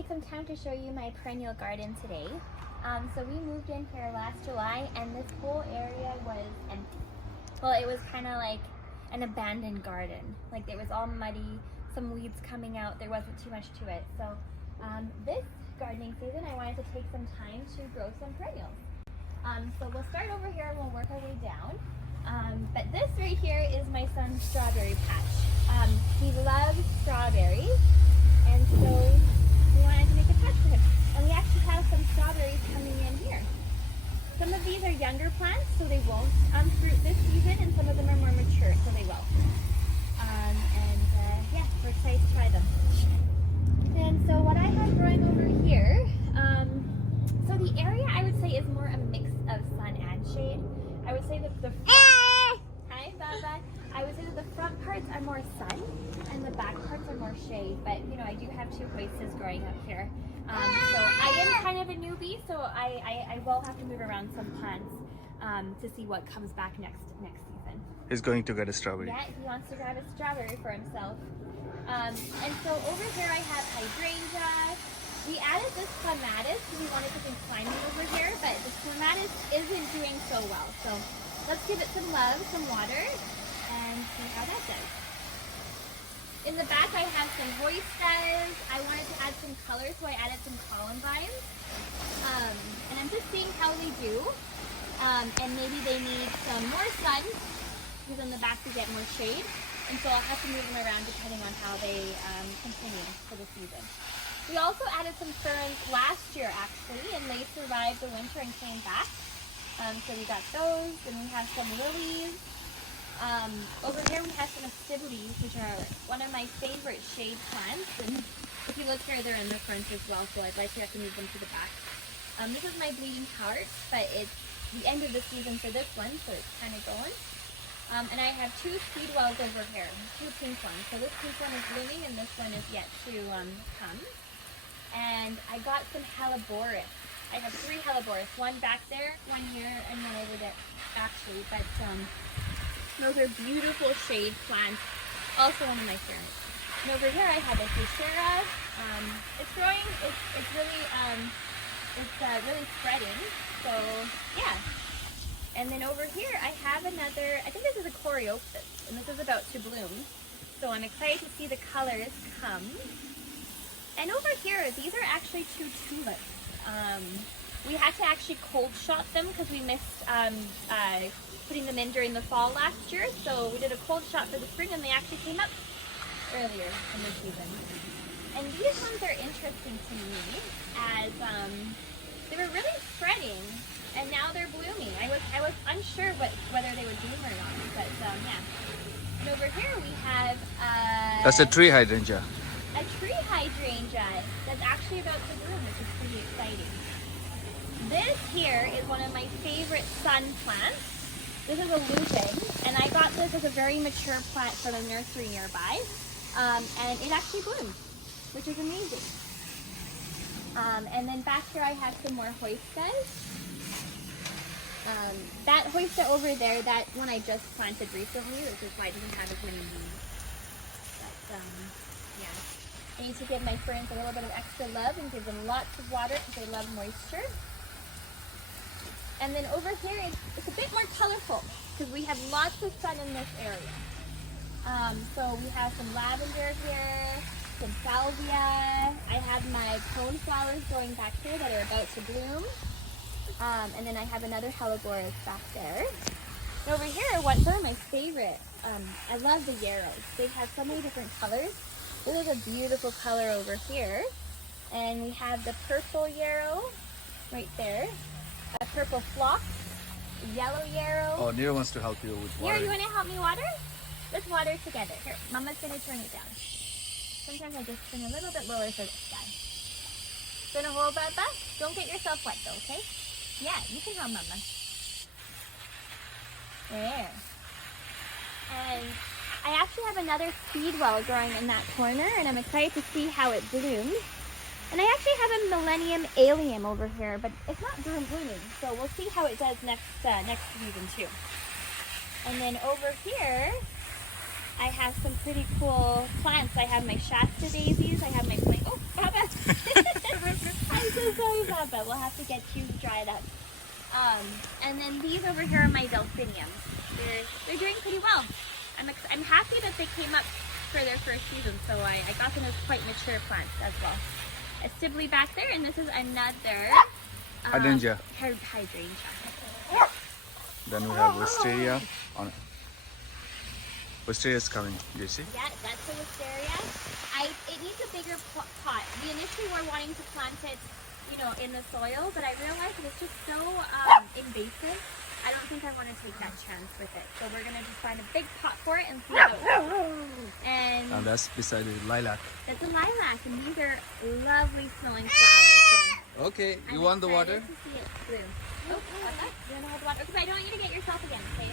take some time to show you my perennial garden today. So we moved in here last July and this whole area was empty. Well, it was kind of like an abandoned garden. Like it was all muddy, some weeds coming out, there wasn't too much to it. So this gardening season I wanted to take some time to grow some perennials. So we'll start over here and we'll work our way down. But this right here is my son's strawberry patch. He loves strawberries, and so we wanted to make a patch for him. And we actually have some strawberries coming in here. Some of these are younger plants, so they won't fruit this season, and some of them are more mature, so they will. Yeah, we're excited to try them. And so what I have growing over here, so the area I would say is more a mix of sun and shade. I would say that the front, hi Baba. I would say that the front parts are more sun and the back parts are more shade. But you know, I do have two hoists growing up here. So I am kind of a newbie, so I will have to move around some plants to see what comes back next season. He's going to get a strawberry. Yeah, he wants to grab a strawberry for himself. And so over here I have hydrangea. We added this clematis because we wanted to do climbing over here, but the clematis isn't doing so well. So let's give it some love, some water, and see how that does. In the back I have some hoistas. I wanted to add some color, so I added some columbines. And I'm just seeing how they do. And maybe they need some more sun, because in the back they get more shade. And so I'll have to move them around depending on how they continue for the season. We also added some ferns last year actually, and they survived the winter and came back. So we got those, and we have some lilies. Over here we have some ascibeles, which are one of my favorite shade plants. And if you look here, they're in the front as well, so I'd like to have to move them to the back. This is my bleeding heart, but it's the end of the season for this one, so it's kind of going. And I have two speedwells over here, two pink ones. So this pink one is blooming, and this one is yet to come. And I got some helleborus. I have three helleborus, one back there, one here, and one over there, actually. But those are beautiful shade plants, also one of my favorites. And over here I have a fuchsia. It's growing. It's really really spreading. So yeah. And then over here I have another. I think this is a coreopsis, and this is about to bloom. So I'm excited to see the colors come. And over here, these are actually two tulips. We had to actually cold shot them because we missed putting them in during the fall last year. So we did a cold shot for the spring, and they actually came up earlier in the season. And these ones are interesting to me as they were really spreading, and now they're blooming. I was unsure whether they would bloom or not, but yeah. And over here we have That's a tree hydrangea. a tree hydrangea that's actually about to bloom, which is pretty exciting. This here is one of my favorite sun plants. This is a lupin, and I got this as a very mature plant from a nursery nearby, and it actually bloomed, which is amazing. And then back here I have some more hoistas. That hoista over there, that one I just planted recently, which is why it doesn't have as many leaves. But yeah. I need to give my ferns a little bit of extra love and give them lots of water because they love moisture. And then over here, it's a bit more colorful because we have lots of sun in this area. So we have some lavender here, some salvia. I have my cone flowers growing back here that are about to bloom. And then I have another helleborus back there. And over here, some of my favorite, I love the yarrows. They have so many different colors. This is a beautiful color over here. And we have the purple yarrow right there. A purple phlox, yellow yarrow. Oh, Nira wants to help you with water. Nira, you want to help me water? Let's water together. Here, Mama's going to turn it down. Sometimes I just turn a little bit lower for this guy. Gonna hold Baba? Don't get yourself wet though, okay? Yeah, you can help Mama. There. And I actually have another speedwell growing in that corner, and I'm excited to see how it blooms. And I actually have a Millennium Allium over here, but it's not blooming, so we'll see how it does next season too. And then over here, I have some pretty cool plants. I have my Shasta daisies. I have my Papa. I'm so sorry, Papa. We'll have to get you dried up. And then these over here are my delphiniums. They're doing pretty well. I'm happy that they came up for their first season, so I got them as quite mature plants as well. A Sibley back there, and this is another Hydrangea. hydrangea. Then we have wisteria. Wisteria is coming. Do you see? Yeah, that's the wisteria. It needs a bigger pot. We initially were wanting to plant it, in the soil, but I realized that it's just so invasive. I don't think I want to take that chance with it. So we're gonna just find a big pot for it and see how it goes. And that's beside the lilac. that's a lilac, and these are lovely smelling flowers. So Okay, I'm you want the excited water? to see it bloom. Oh, you want to hold the water? Because I don't want you to get yourself again, okay?